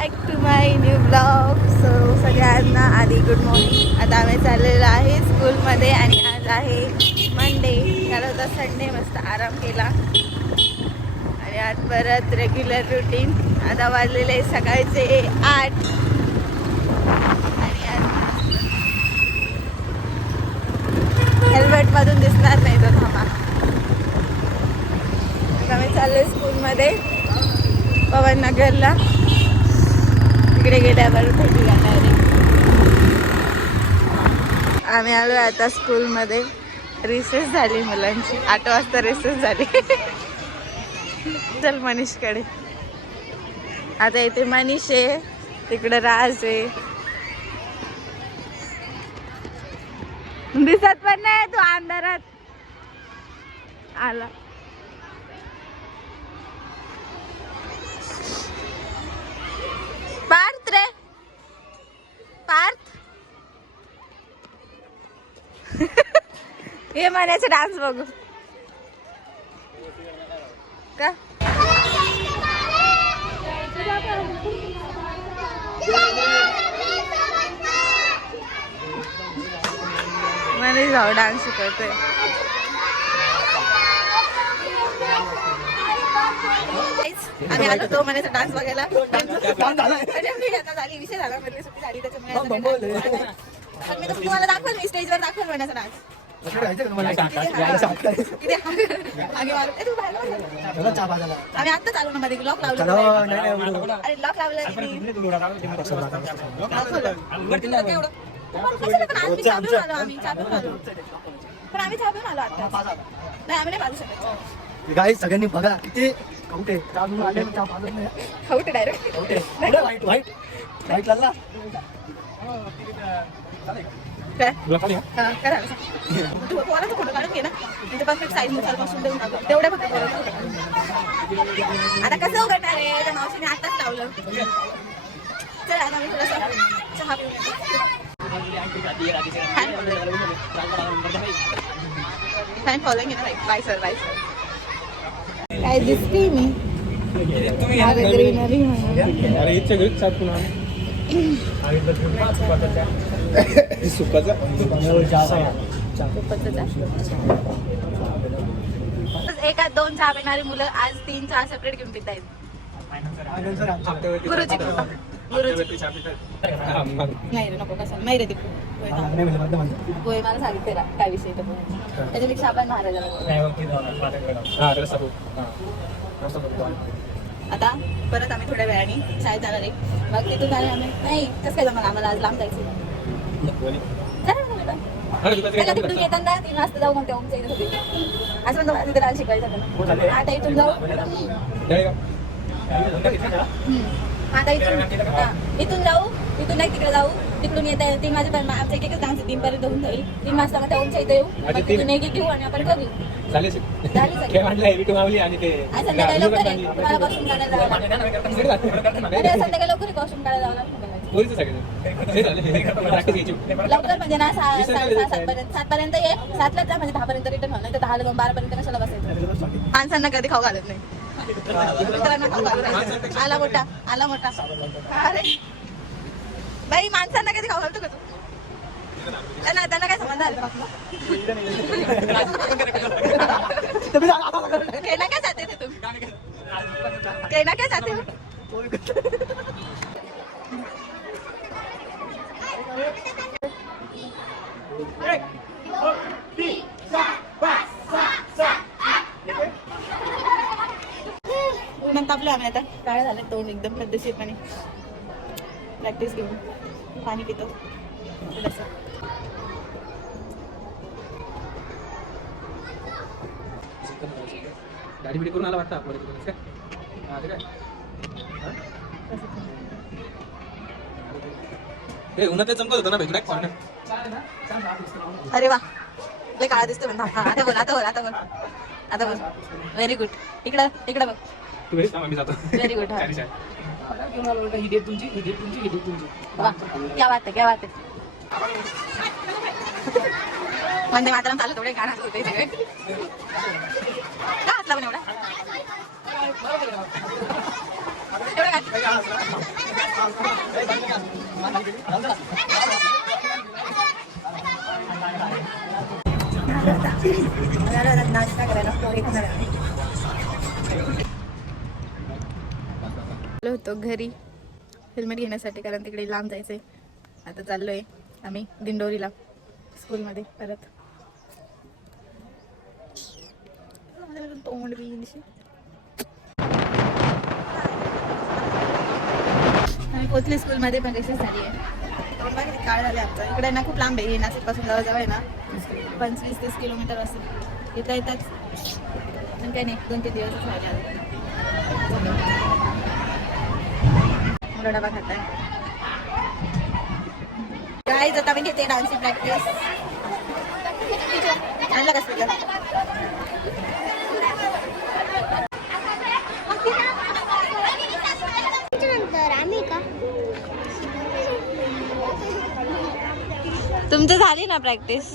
Back to my new blog. So सगळ्यांना आधी good morning. आता आम्ही चाललेलो आहे स्कूलमध्ये आणि आज आहे मंडे. त्याला होता संडे, मस्त आराम केला आणि आज परत रेग्युलर रुटीन. आता वाजलेले सकाळचे 8 आणि आज हेल्मेटमधून दिसणार नाही तो थांबा. आता आम्ही चाललोय स्कूलमध्ये पवननगरला. तिकडे गेल्यावर भेटू जाणार. आम्ही आलो आता स्कूलमध्ये. रिसेस झाली मुलांची, 8 वाजता रिसेस झाली. चल मनीषकडे. आता इथे मनीष आहे, तिकडे राज आहे. दिसत पण नाही तू अंधारात आला. पार्थ रे, पार्थ. हे म्हणायचं डान्स बघू का. मनीष भाऊ डान्स शिकवतोय. आम्ही आलो तो म्हणायचा डान्स बघायला. आता झाली विषय झाला, म्हणजे सुट्टी झाली त्याच्यामुळे. पण मी तुम्हाला दाखवल, मी स्टेजवर दाखवल म्हणायचा डान्स. आम्ही आत्ताच आलो ना मध्ये. लॉक लावलं. अरे लॉक लावलं. पण आम्ही छापून आलो आता. नाही आम्ही नाही पाहू शकत. गाई सगळ्यांनी बघा किती कवटे खाऊटे डायरेक्ट वाईट वाईट वाईट लागला. काय करा तू पोराचा फोटो काढून घे ना. तिथे परफेक्ट साईज नुसार बसून देऊन टाकू तेवढ्या फक्त. आता कसं उघडणार आहे, त्या मावशीने आताच लावलं. चल आता मी थोडासा चहा पिऊन फॅन फॉलोइंग आहे ना. Bye sir bye sir. काय दिसते मी ग्रीनरी एका 2 चहा पिणारी मुलं आज 3 चहा सेपरेट घेऊन पित आहेत. गुरुजी कृपा. गुरुजी नाही रे नको. कसं नाही रे ते पोहे मला सांगितले ना काय विषय. त्याच्यापेक्षा आपण महाराजाला. आता परत आम्ही थोड्या वेळाने शाळेत जाणार आहे. मग तिथून जाणार आम्ही. नाही कसं काय जमणार आम्हाला, आज लांब जायचं. तिकडून येताना 3 वाजता जाऊ. मग तेव्हा इथे होती असं म्हणतो तिथे डान्स शिकवायचं. आता इथून जाऊ. आता इथून जाऊ. इथून नाही तिकडे जाऊ. तिकडून येता 3 वाजेपर्यंत आमच्या एकच डान्स 3 पर्यंत होऊन जाईल. 3 वाजता मग तेव्हाच्या इथे येऊ. तिथून एक घेऊ आणि आपण करू. झाली संध्याकाळी लवकर आहे. तुम्हाला कॉस्ट्युम काढायला जावं लागतं. संध्याकाळी लवकर कॉस्ट्युम काढायला जावं लागतं. लवकर म्हणजे ना 7 पर्यंत ये. 7लाच जा म्हणजे 10 पर्यंत रिटर्न होणार. 10ला जाऊन 12 पर्यंत कशाला बसायचं. माणसांना कधी खाऊ घालत नाही. आला मोठा आला मोठा. अरे बाई माणसांना कधी खाऊ घालतो का तू. त्यांना काय संबंध आला. कहना क्या चाहते थे तुम. कहना क्या चाहते हो. मग तापलं आम्ही आता. काय झालं तोंड एकदम पद्धतशीरपणे. प्रॅक्टिस घेऊन पाणी पितो थोडंसं. गाडी बिडी करून आला वाटतं. ते उन्हात चमकत होतं ना भेटू. अरे वा लय काळा दिसतो. आता बोल आता बोल आता बोल आता बोल. Very good. इकडं इकडं बघ. Very good. क्या बात है क्या बात है. वंदे मातरम चालू थोडे गाणं होते सगळे. का हसला पण एवढा. नाश्ता करायला पोहे खाणार आहे. आलो होतो घरी हेल्मेट घेण्यासाठी, कारण तिकडे लांब जायचंय. आता चाललोय आम्ही दिंडोरीला स्कूलमध्ये परत. तोंड बी आम्ही पोचले स्कूलमध्ये, पण रिसेस झाली आहे. तोंड बघा किती काळ झाले आमचं. इकडे ना खूप लांब आहे, नाशिक पासून जवळ आहे ना 25-30 किलोमीटर असेल. इथं येतात पण काही नाही, 2-3 दिवसच राहिले. मुलं डबा खात आहे. काय आता मी घेते डान्सची प्रॅक्टिस. आणलं का स्पीकर? तुमचं झाली ना प्रॅक्टिस?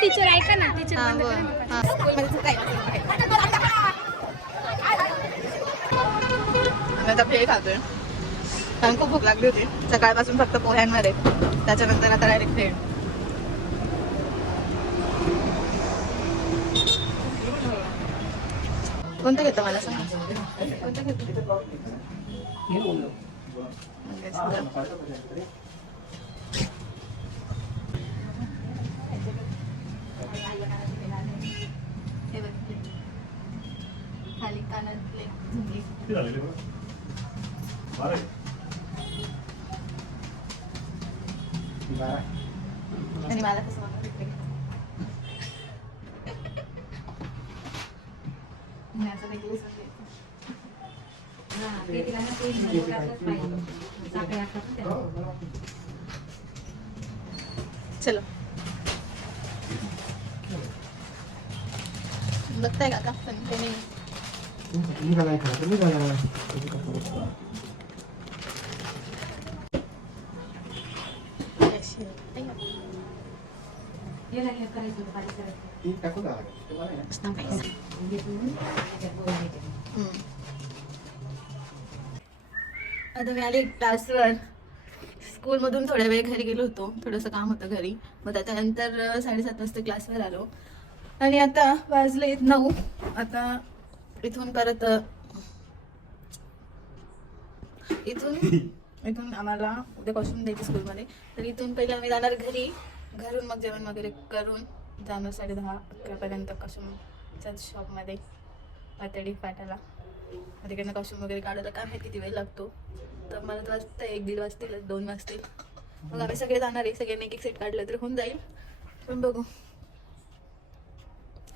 टीचर ऐका ना, टीचर आता भेळ खातोय कारण खूप भूक लागली होती. सकाळपासून फक्त पोह्यांवर आहे, त्याच्यानंतर आता डायरेक्ट भेळ. कोणतं घेतं मला सांग? कोणतं घेतं? खाली कानातले आणि मला कसं चलो बघताय का पण ते नाही. आता मी आले क्लासवर. स्कूलमधून थोड्या वेळ घरी गेलो होतो, थोडंसं काम होतं घरी. मग त्याच्यानंतर 7:30 वाजता क्लासवर आलो आणि आता वाजले 9. आता इथून परत इथून आम्हाला उद्या कॉस्ट्युम द्यायची स्कूलमध्ये. तर इथून पहिले आम्ही जाणार घरी. घरून मग जेवण वगैरे करून जाणार 10:30-11 पर्यंत कॉस्ट्युमच्या शॉपमध्ये पातळी फाटाला. तिकडनं कॉस्ट्युम वगैरे काढायला काय माहिती किती वेळ लागतो. तर मला तर वाजतं 1-1.5 वाजतील, 2 वाजतील. मग आम्ही सगळे जाणार आहे. सगळ्यांनी एक सेट काढलं तर होऊन जाईल, पण बघू.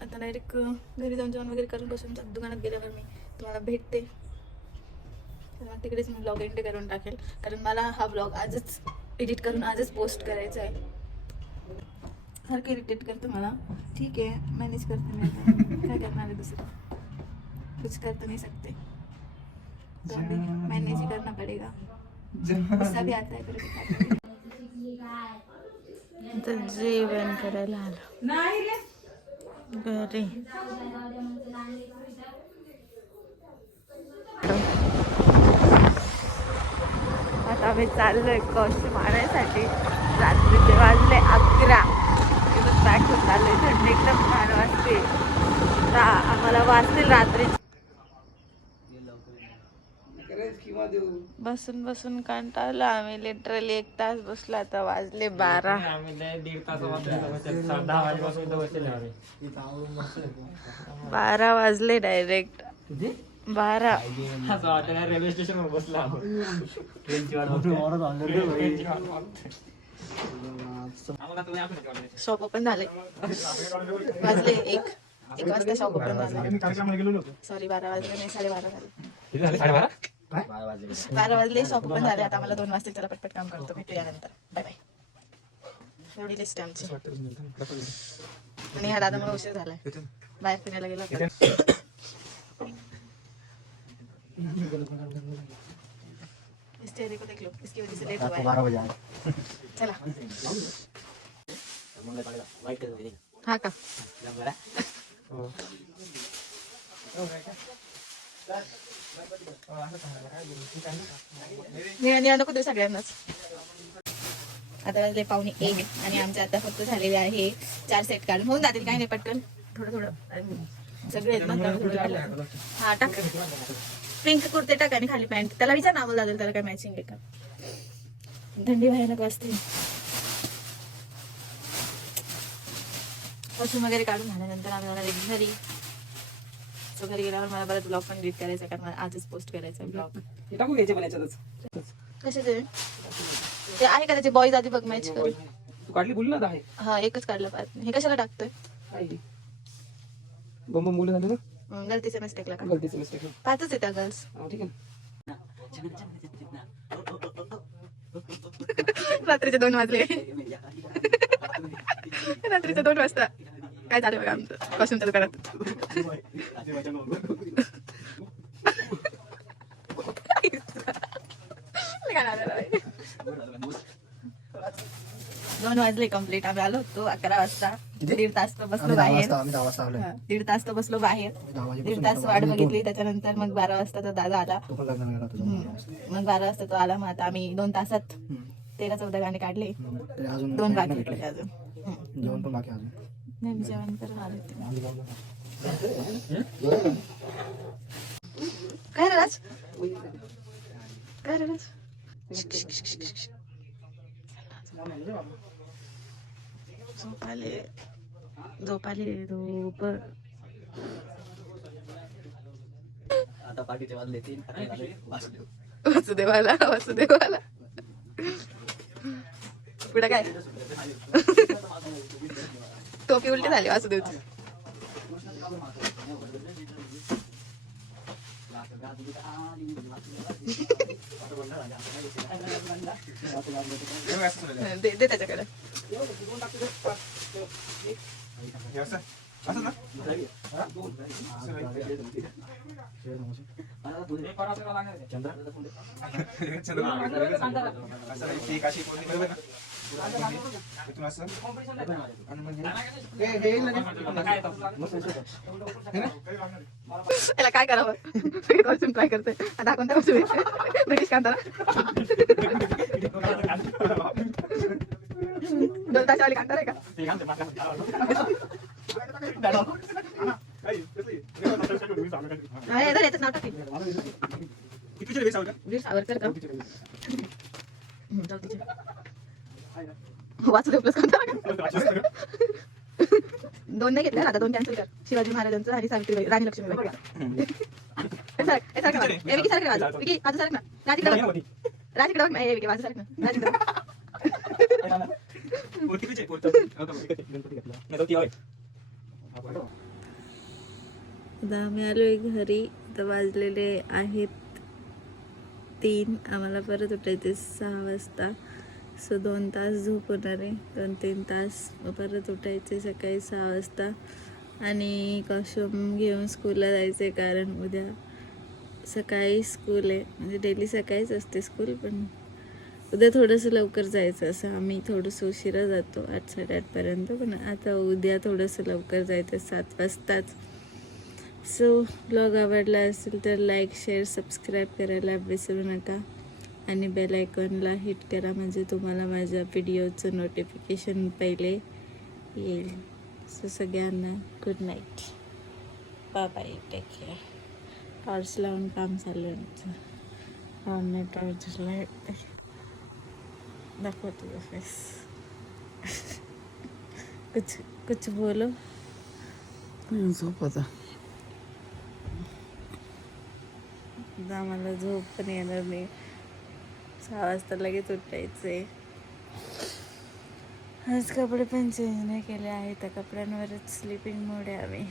आता डायरेक्ट घरी जाऊन जेवण वगैरे करून बसून दुकानात गेल्यावर मी तुम्हाला भेटते. मग तिकडेच मी ब्लॉग एंड करून टाकेल, कारण मला हा ब्लॉग आजच एडिट करून आजच पोस्ट करायचा आहे. सारखं इरिटेट करतं मला. ठीक आहे, मॅनेज करते मी. आता काय करणार आहे दुसरं, कुछ कर तो नहीं सकते, मैनेज ही करना पड़ेगा. गुस्सा भी आता है फिर. जेवण करायला आलो घरी. आता आम्ही चाललोय कॉस्ट्युम आणण्यासाठी. रात्रीचे वाजले 11. तिथून पॅक होत चाललोय. थंडी एकदम छान वाजते. आम्हाला वाजतील रात्री. बसून बसून कंटाळलो आम्ही. लिटरली 1 तास बसलो. आता वाजले 12. 12 वाजले डायरेक्ट 12. रेल्वे स्टेशन वर बसला. शॉप ओपन झाले. वाजले 1 वाजता शॉप ओपन झालं. सॉरी 12 वाजले नाही, 12:30 झाले. 12 वाजले, शॉप ओपन झाले. आता मला 2 वाजता. त्याला पटपट काम करतो. भेटूया नंतर. Bye bye. एवढी लिस्ट आहे आमची. आणि हा दादा मला उशीर झालाय. बाहेर फिरायला गेला. इस चेहरे को देख लो, इसकी वजह से लेट हुआ है. 12 बजे आए. चला. हा का निळा नको देऊ सगळ्यांनाच. आता वाजले 1:45 आणि आमचे आता फक्त झालेले आहे 4 सेट काढून. होऊन जातील काही नाही, पटकन थोडं थोडं सगळे आहेत ना, थोडं थोडं काढलं. हा टाक, पिंक कुर्ते टाक आणि खाली पॅन्ट. त्याला विचार ना आम्हाला लागेल त्याला काय मॅचिंग आहे का. थंडी भयानक वाजते. वॉशरूम वगैरे काढून झाल्यानंतर आम्ही मला घरी. सो घरी गेल्यावर मला परत ब्लॉग पण एडिट करायचा, कारण मला आजच पोस्ट करायचा ब्लॉग. टाकू घ्यायचे पण याच्यातच. कशाचे ते आहे का त्याचे बॉईज आधी बघ मॅच कर. तू काढली बोल ना आहे. हा एकच काढलं पाहिजे. हे कशाला टाकतोय? बम बोलू झालं ना, गलतीचे मिस्टेकला का? गलतीचं मिस्टेक. 5च आहे त्या गर्ल्स. ठीक आहे. रात्रीचे 2 वाजले. रात्रीचे 2 वाजता काय झालं बघा आमचं कॉस्ट्युम चालू करत. 2 वाजले कम्प्लीट. आम्ही आलो होतो 11 वाजता. 1.5 तास तर बसलो बाहेर. 1.5 तास तर बसलो बाहेर. 1.5 तास वाट बघितली. त्याच्यानंतर मग 12 वाजता तो दादा आला. मग 12 वाजता तो आला. मग आता आम्ही 2 तासात 13-14 गाणे काढले. 2 बाकी इकडे अजून. जेवण पण बाकी अजून. नाही मी जेवण करून आले होते. काय रे राज? काय रे राज? झोप आले. आता पाठीचे वाजले 3. वासुदेवाला पुढे काय टोपी उलटी झाली वासुदेवची. दे त्याच्याकडे. याला काय करावं ट्राय करतोय. आता कोणत्या वस्तू ब्रिटिश कांतारा 2 तासावाली कांतारा आहे का? याच नाव टाक. सावरकर का? वासुदेव प्लस कांतारा 2 नाही घेतल्या आता. 2 कॅन्सल कर. शिवाजी महाराजांचं आणि सावित्रीबाई राणी लक्ष्मीबाई. आता आम्ही आलोय घरी. तर वाजलेले आहेत 3. आम्हाला परत उठायचे 6 वाजता. सो 2 तास झोप होणार आहे. 2-3 तास परत उठायचे सकाळी 6 वाजता. आणि कॉस्ट्युम घेऊन स्कूलला जायचं आहे, कारण उद्या सकाळी स्कूल आहे. म्हणजे डेली सकाळीच असते स्कूल, पण उद्या थोडंसं लवकर जायचं. असं आम्ही थोडंसं उशिरा जातो 8-8:30पर्यंत, पण आता उद्या थोडंसं लवकर जायचं 7 वाजताच. सो ब्लॉग आवडला असेल तर लाईक, शेअर, सबस्क्राईब करायला विसरू नका. आणि बेल आयकॉनला हिट करा, म्हणजे तुम्हाला माझ्या व्हिडिओचं नोटिफिकेशन पहिले येईल. सो सगळ्यांना good night, bye bye, take care. Torch लावून काम चालू आहे आमचं. टॉर्च लाईट दाखव तुझं फेस. कुछ बोलो. झोप आता. मला झोप पण येणार नाही. 6 वाजता लगेच उठायचे. आज कपडे पण चेंज नाही केले आहे, त्या कपड्यांवरच स्लीपिंग मोड आहे आम्ही.